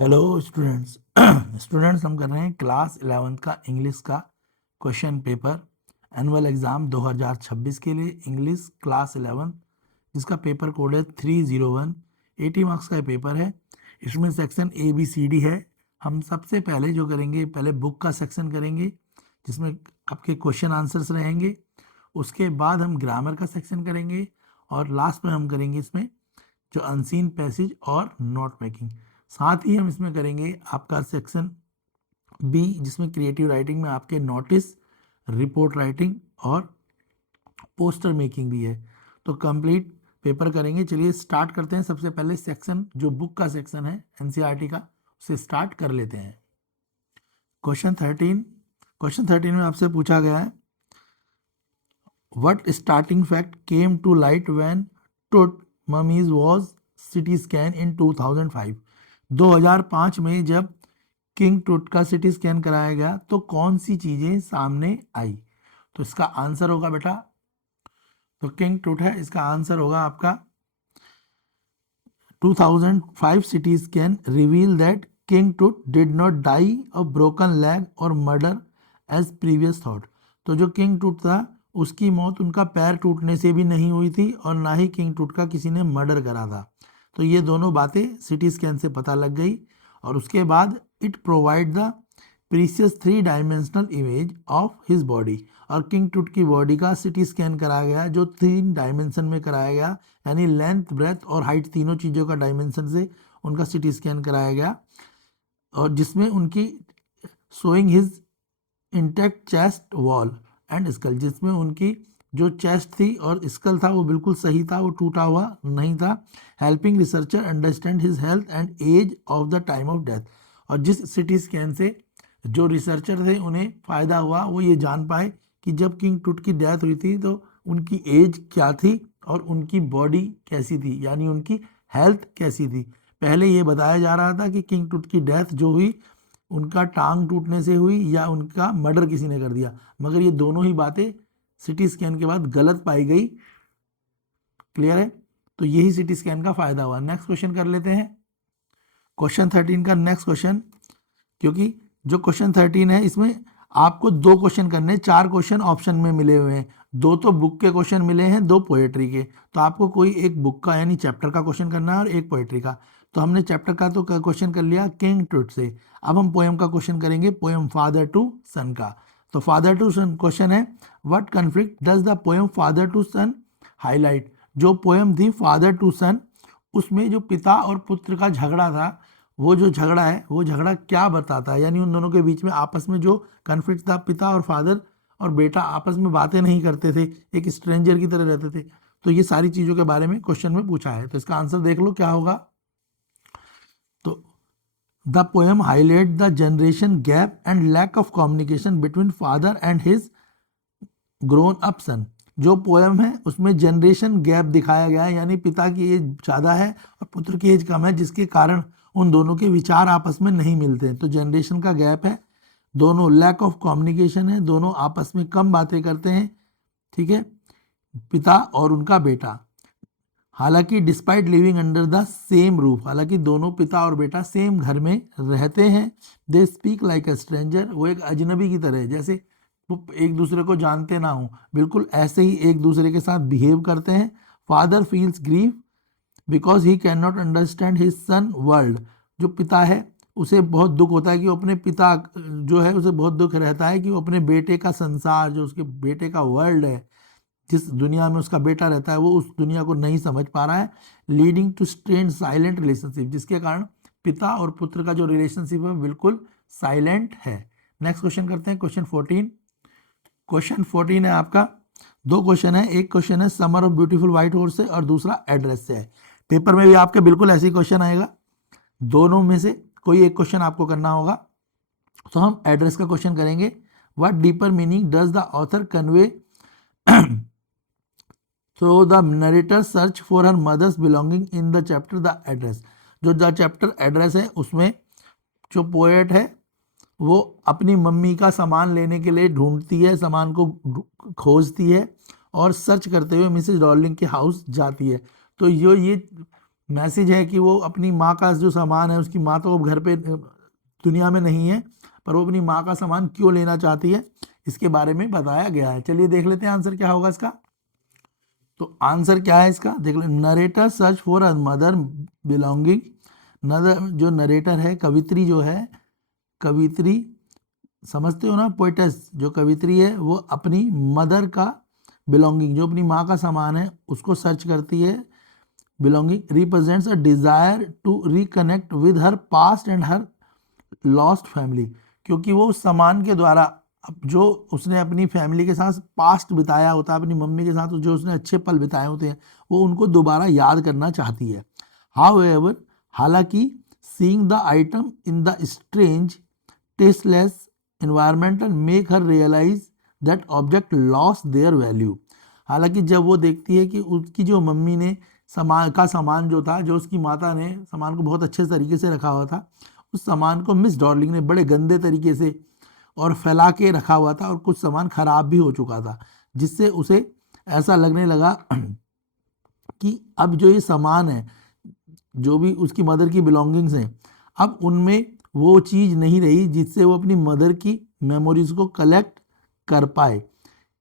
Hello students. Students हम कर रहे हैं क्लास 11th का इंग्लिश का क्वेश्चन पेपर एनुअल एग्ज़ाम 2026 के लिए इंग्लिश क्लास 11 जिसका पेपर कोड है 301। 80 मार्क्स का पेपर है। इसमें सेक्शन ABCD है। हम सबसे पहले जो करेंगे, पहले बुक का सेक्शन करेंगे जिसमें आपके क्वेश्चन आंसर्स रहेंगे। उसके बाद हम ग्रामर का सेक्शन करेंगे और लास्ट में हम करेंगे इसमें जो अनसीन पैसेज और नोट मेकिंग। साथ ही हम इसमें करेंगे आपका सेक्शन बी जिसमें क्रिएटिव राइटिंग में आपके नोटिस, रिपोर्ट राइटिंग और पोस्टर मेकिंग भी है। तो कंप्लीट पेपर करेंगे। चलिए स्टार्ट करते हैं। सबसे पहले सेक्शन जो बुक का सेक्शन है NCERT का, उसे स्टार्ट कर लेते हैं। क्वेश्चन 13 में आपसे पूछा गया है what starting fact came to light when Tut mummies was CT scan in 2005। 2005 में जब किंग टूट का सिटी स्कैन कराया गया तो कौन सी चीजें सामने आई? तो इसका आंसर होगा बेटा, तो किंग टूट है, इसका आंसर होगा आपका 2005 CT scan reveal that king Tut did not die of broken leg और मर्डर एज प्रीवियस थॉट। तो जो किंग टूट था उसकी मौत उनका पैर टूटने से भी नहीं हुई थी और ना ही किंग टूट का किसी ने मर्डर करा था। तो ये दोनों बातें सिटी स्कैन से पता लग गई। और उसके बाद it provide the precious 3 dimensional image of his body. और किंग टूट की बॉडी का सिटी स्कैन कराया गया जो 3 डायमेंशन में कराया गया, यानी लेंथ, ब्रेथ और हाइट तीनों चीज़ों का डायमेंशन से उनका सिटी स्कैन कराया गया। और जिसमें उनकी showing his intact chest wall and skull, जिसमें उनकी जो चेस्ट थी और स्कल था वो बिल्कुल सही था, वो टूटा हुआ नहीं था। Helping researcher understand his health and age of the time of death. और जिस सिटी स्कैन से जो रिसर्चर थे उन्हें फ़ायदा हुआ, वो ये जान पाए कि जब किंग टूट की डेथ हुई थी तो उनकी एज क्या थी और उनकी बॉडी कैसी थी, यानी उनकी हेल्थ कैसी थी। पहले ये बताया जा रहा था कि किंग टूट की डेथ जो हुई उनका टांग टूटने से हुई या उनका मर्डर किसी ने कर दिया, मगर ये दोनों ही बातें सिटी स्कैन के बाद गलत पाई गई। क्लियर है? तो यही सिटी स्कैन का फायदा हुआ। नेक्स्ट क्वेश्चन कर लेते हैं। क्वेश्चन 13 का नेक्स्ट क्वेश्चन, क्योंकि जो क्वेश्चन 13 है इसमें आपको 2 क्वेश्चन करने, 4 क्वेश्चन ऑप्शन में मिले हुए हैं। 2 तो बुक के क्वेश्चन मिले हैं, 2 पोएट्री के। तो आपको कोई एक बुक का यानी चैप्टर का क्वेश्चन करना है और एक पोएट्री का। तो हमने चैप्टर का तो क्वेश्चन कर लिया किंग टूट से। अब हम पोएम का क्वेश्चन करेंगे, पोएम फादर टू सन का। तो फादर टू सन क्वेश्चन है what conflict does the poem father to son highlight. जो पोएम थी फादर टू सन, उसमें जो पिता और पुत्र का झगड़ा था, वो जो झगड़ा है वो झगड़ा क्या बताता है, यानी उन दोनों के बीच में आपस में जो कन्फ्लिक्ट था, पिता और फादर और बेटा आपस में बातें नहीं करते थे, एक स्ट्रेंजर की तरह रहते थे। तो ये सारी चीज़ों के बारे में क्वेश्चन में पूछा है। तो इसका आंसर देख लो क्या होगा। तो the poem highlight the generation gap and lack of communication between father and his grown up son. जो पोएम है उसमें जनरेशन गैप दिखाया गया है, यानी पिता की एज ज़्यादा है और पुत्र की एज कम है, जिसके कारण उन दोनों के विचार आपस में नहीं मिलते हैं। तो जनरेशन का गैप है, दोनों लैक ऑफ कम्युनिकेशन है, दोनों आपस में कम बातें करते हैं। ठीक है, पिता और उनका बेटा। हालांकि despite living under the same roof, हालांकि दोनों पिता और बेटा सेम घर में रहते हैं। They speak like a stranger, वो एक अजनबी की तरह है, जैसे वो एक दूसरे को जानते ना हो, बिल्कुल ऐसे ही एक दूसरे के साथ बिहेव करते हैं। Father feels grief because he can not understand his son world. जो पिता है उसे बहुत दुख होता है कि वो अपने पिता जो है उसे बहुत दुख रहता है कि वो अपने बेटे का संसार, जो उसके बेटे का वर्ल्ड है, जिस दुनिया में उसका बेटा रहता है, वो उस दुनिया को नहीं समझ पा रहा है। Leading to strain silent relationship, जिसके कारण पिता और पुत्र का जो रिलेशनशिप है बिल्कुल साइलेंट है। नेक्स्ट क्वेश्चन करते हैं, क्वेश्चन 14। क्वेश्चन 14 है आपका, 2 क्वेश्चन है। एक क्वेश्चन है summer of beautiful white horse से और दूसरा एड्रेस से है। पेपर में भी आपके बिल्कुल ऐसे ही क्वेश्चन आएगा, दोनों में से कोई एक क्वेश्चन आपको करना होगा। तो हम एड्रेस का क्वेश्चन करेंगे। What deeper meaning does the author convey through the narrator search for her mother's belonging in the chapter the address. जो द चैप्टर एड्रेस है उसमें जो पोएट है वो अपनी मम्मी का सामान लेने के लिए ढूंढती है, सामान को खोजती है और सर्च करते हुए मिसेज डॉर्लिंग के हाउस जाती है। तो ये मैसेज है कि वो अपनी माँ का जो सामान है, उसकी माँ तो अब घर पे दुनिया में नहीं है, पर वो अपनी माँ का सामान क्यों लेना चाहती है, इसके बारे में बताया गया है। चलिए देख लेते हैं आंसर क्या होगा इसका। तो आंसर क्या है इसका, देख लो। Narrator search for a mother belonging. नदर जो नरेटर है, कवित्री जो है, कवित्री समझते हो ना, पोइटस जो कवित्री है, वो अपनी मदर का बिलोंगिंग, जो अपनी माँ का सामान है, उसको सर्च करती है। Belonging represents a desire to reconnect with her past and her lost family, क्योंकि वो उस सामान के द्वारा जो उसने अपनी फैमिली के साथ पास्ट बिताया होता है, अपनी मम्मी के साथ जो उसने अच्छे पल बिताए होते हैं, वो उनको दोबारा याद करना चाहती है। हाउएवर, हालांकि seeing the item in the strange tasteless environmental make her realise that object lost their value. हालांकि जब वो देखती है कि उसकी जो मम्मी ने सामान जो था, जो उसकी माता ने सामान को बहुत अच्छे तरीके से रखा हुआ था, उस सामान को मिस डार्लिंग ने बड़े गंदे तरीके से और फैला के रखा हुआ था, और कुछ सामान खराब भी हो चुका था, जिससे उसे ऐसा लगने लगा कि अब जो ये सामान है, जो भी उसकी मदर की बिलोंगिंग्स हैं, अब उनमें वो चीज़ नहीं रही जिससे वो अपनी मदर की मेमोरीज को कलेक्ट कर पाए।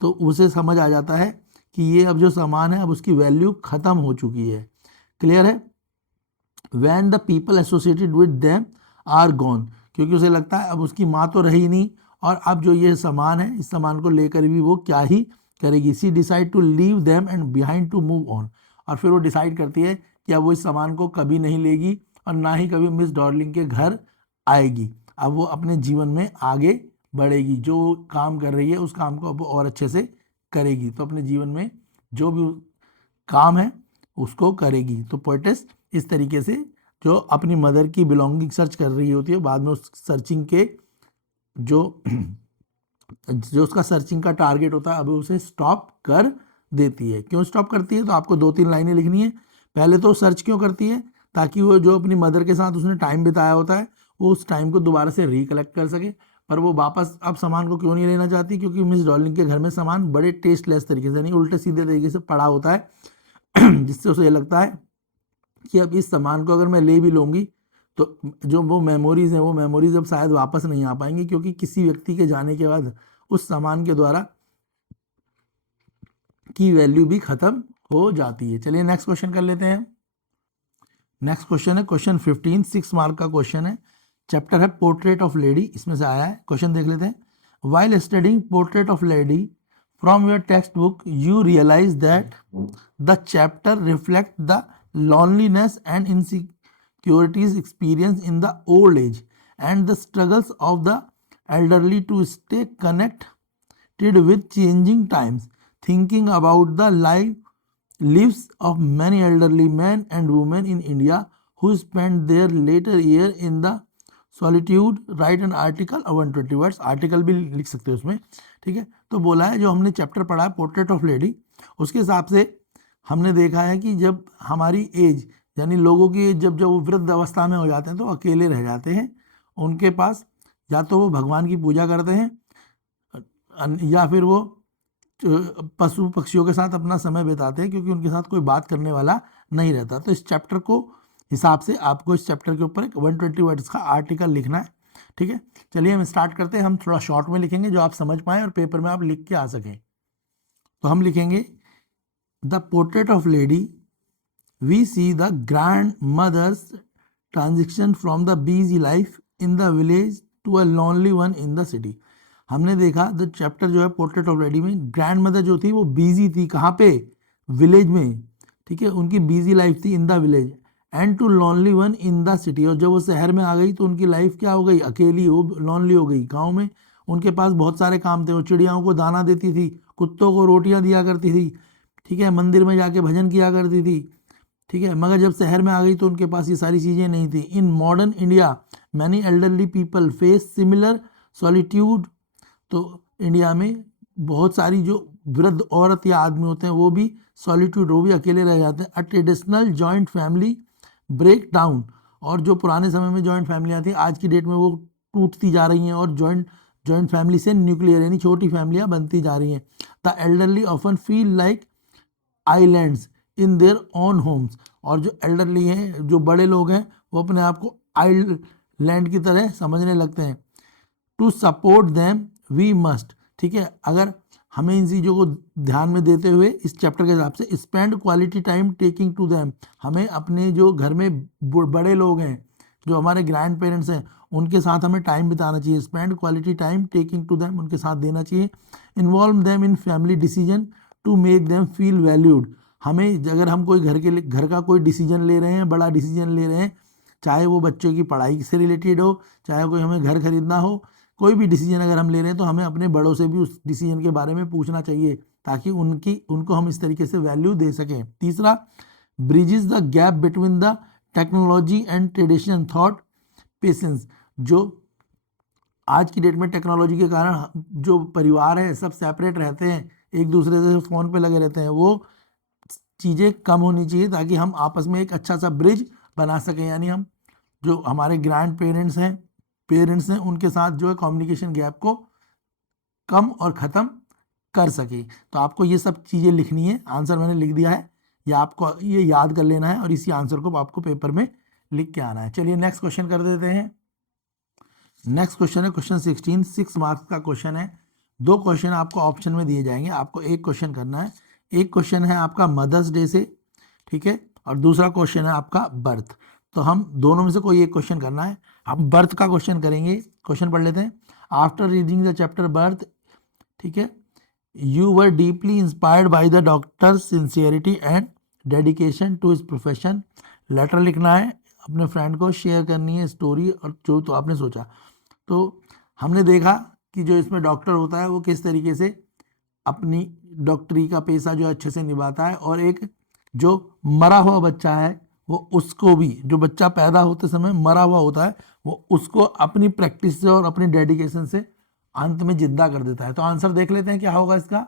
तो उसे समझ आ जाता है कि ये अब जो सामान है, अब उसकी वैल्यू ख़त्म हो चुकी है। क्लियर है। When the people associated with them are gone, क्योंकि उसे लगता है अब उसकी माँ तो रही नहीं, और अब जो ये सामान है, इस सामान को लेकर भी वो क्या ही करेगी। She decide to leave them and behind to move on, और फिर वो डिसाइड करती है कि अब वो इस सामान को कभी नहीं लेगी और ना ही कभी मिस डॉर्लिंग के घर आएगी। अब वो अपने जीवन में आगे बढ़ेगी, जो काम कर रही है उस काम को अब वो और अच्छे से करेगी, तो अपने जीवन में जो भी काम है उसको करेगी। तो पोइटेस इस तरीके से जो अपनी मदर की बिलोंगिंग सर्च कर रही होती है, बाद में उस सर्चिंग के जो जो उसका सर्चिंग का टारगेट होता है, अब उसे स्टॉप कर देती है। क्यों स्टॉप करती है, तो आपको 2-3 लाइनें लिखनी है। पहले तो सर्च क्यों करती है, ताकि वो जो अपनी मदर के साथ उसने टाइम बिताया होता है, वो उस टाइम को दोबारा से रिकलेक्ट कर सके। पर वो वापस अब सामान को क्यों नहीं लेना चाहती, क्योंकि मिस डॉर्लिंग के घर में सामान बड़े टेस्टलेस तरीके से, नहीं उल्टे सीधे तरीके से पड़ा होता है जिससे उसे ये लगता है कि अब इस सामान को अगर मैं ले भी लूँगी, तो जो वो मेमोरीज़ हैं, वो मेमोरीज़ अब शायद वापस नहीं आ पाएंगी, क्योंकि किसी व्यक्ति के जाने के बाद उस सामान के द्वारा की वैल्यू भी ख़त्म हो जाती है। चलिए नेक्स्ट क्वेश्चन कर लेते हैं। नेक्स्ट क्वेश्चन है क्वेश्चन 15, 6 मार्क का क्वेश्चन है। चैप्टर है पोर्ट्रेट ऑफ लेडी, इसमें से आया है। क्वेश्चन देख लेते हैं। While studying portrait of lady from your textbook you realise that the chapter reflect the loneliness and insecurities experienced in the old age and the struggles of the elderly to stay connected with changing times. Thinking about the lives of many elderly men and women in India who spent their later year in the solitude, right an article 120 words, article भी लिख सकते हैं उसमें। ठीक है, तो बोला है जो हमने चैप्टर पढ़ा है पोर्ट्रेट ऑफ लेडी, उसके हिसाब से हमने देखा है कि जब हमारी एज, यानी लोगों की एज जब वो वृद्ध अवस्था में हो जाते हैं, तो अकेले रह जाते हैं। उनके पास या तो वो भगवान की पूजा करते हैं, या फिर वो पशु पक्षियों के साथ अपना समय बिताते हैं, क्योंकि उनके साथ कोई बात करने वाला नहीं रहता। तो इस चैप्टर को हिसाब से आपको इस चैप्टर के ऊपर एक 120 वर्ड्स का आर्टिकल लिखना है। ठीक है, चलिए हम स्टार्ट करते हैं। हम थोड़ा शॉर्ट में लिखेंगे जो आप समझ पाएँ और पेपर में आप लिख के आ सकें। तो हम लिखेंगे the portrait of lady, we see the grandmother's transition from the busy life in the village to a lonely one in the city. हमने देखा द चैप्टर जो है पोर्ट्रेट ऑफ लेडी में ग्रैंड मदर जो थी वो busy थी, कहाँ पे, विलेज में। ठीक है, उनकी बिजी लाइफ थी in the village, and to lonely one in the city, और जब वो शहर में आ गई तो उनकी लाइफ क्या हो गई, अकेली, वो लॉनली हो गई। गाँव में उनके पास बहुत सारे काम थे, वो चिड़ियाओं को दाना देती थी, कुत्तों को रोटियां दिया करती थी, ठीक है, मंदिर में जाके भजन किया करती थी। ठीक है, मगर जब शहर में आ गई तो उनके पास ये सारी चीज़ें नहीं थी। In modern India many elderly people face similar solitude, तो इंडिया में बहुत सारी जो वृद्ध औरत या आदमी होते हैं वो भी सॉलिट्यूड, वो भी अकेले रह जाते हैं। A traditional joint family break down, और जो पुराने समय में जॉइंट फैमिलियाँ थी आज की डेट में वो टूटती जा रही हैं, और जॉइंट फैमिली से न्यूक्लियर यानी छोटी फैमिलियाँ बनती जा रही हैं। The elderly often feel like islands, in their own homes, और जो एल्डरली हैं, जो बड़े लोग हैं, वो अपने आप को आइलैंड की तरह समझने लगते हैं। To support them we must, ठीक है, अगर हमें इन चीज़ों को ध्यान में देते हुए इस चैप्टर के हिसाब से spend quality time taking to them, हमें अपने जो घर में बड़े लोग हैं, जो हमारे ग्रैंड पेरेंट्स हैं, उनके साथ हमें टाइम बिताना चाहिए। Spend quality time taking to them, उनके साथ देना चाहिए। Involve them in family decision to make them feel valued, हमें अगर हम कोई घर का कोई डिसीजन ले रहे हैं, बड़ा डिसीजन ले रहे हैं, चाहे वो बच्चों की पढ़ाई से रिलेटेड हो, चाहे कोई हमें घर खरीदना हो, कोई भी डिसीजन अगर हम ले रहे हैं तो हमें अपने बड़ों से भी उस डिसीजन के बारे में पूछना चाहिए, ताकि उनको हम इस तरीके से वैल्यू दे सकें। तीसरा, bridges the gap between the technology and tradition thought patience, जो आज की डेट में टेक्नोलॉजी के कारण जो परिवार है सब सेपरेट रहते हैं, एक दूसरे से फ़ोन पे लगे रहते हैं, वो चीज़ें कम होनी चाहिए ताकि हम आपस में एक अच्छा सा ब्रिज बना सकें। यानी हम जो हमारे ग्रैंड पेरेंट्स हैं उनके साथ जो है कम्युनिकेशन गैप को कम और ख़त्म कर सके। तो आपको ये सब चीज़ें लिखनी है, आंसर मैंने लिख दिया है, या आपको ये याद कर लेना है और इसी आंसर को आपको पेपर में लिख के आना है। चलिए नेक्स्ट क्वेश्चन कर देते हैं। नेक्स्ट क्वेश्चन है क्वेश्चन 16, 6 मार्क्स का क्वेश्चन है। 2 क्वेश्चन आपको ऑप्शन में दिए जाएंगे, आपको एक क्वेश्चन करना है। एक क्वेश्चन है आपका मदर्स डे से, ठीक है, और दूसरा क्वेश्चन है आपका बर्थ। तो हम दोनों में से कोई एक क्वेश्चन करना है। हम बर्थ का क्वेश्चन करेंगे। क्वेश्चन पढ़ लेते हैं। After reading the chapter birth, ठीक है, you were deeply inspired by the doctor sincerity and dedication to his profession. Letter लिखना है, अपने फ्रेंड को शेयर करनी है स्टोरी और जो तो आपने सोचा। तो हमने देखा कि जो इसमें डॉक्टर होता है वो किस तरीके से अपनी डॉक्टरी का पेशा जो अच्छे से निभाता है, और एक जो मरा हुआ बच्चा है वो उसको भी, जो बच्चा पैदा होते समय मरा हुआ होता है, वो उसको अपनी प्रैक्टिस से और अपनी डेडिकेशन से अंत में जिंदा कर देता है। तो आंसर देख लेते हैं क्या होगा इसका।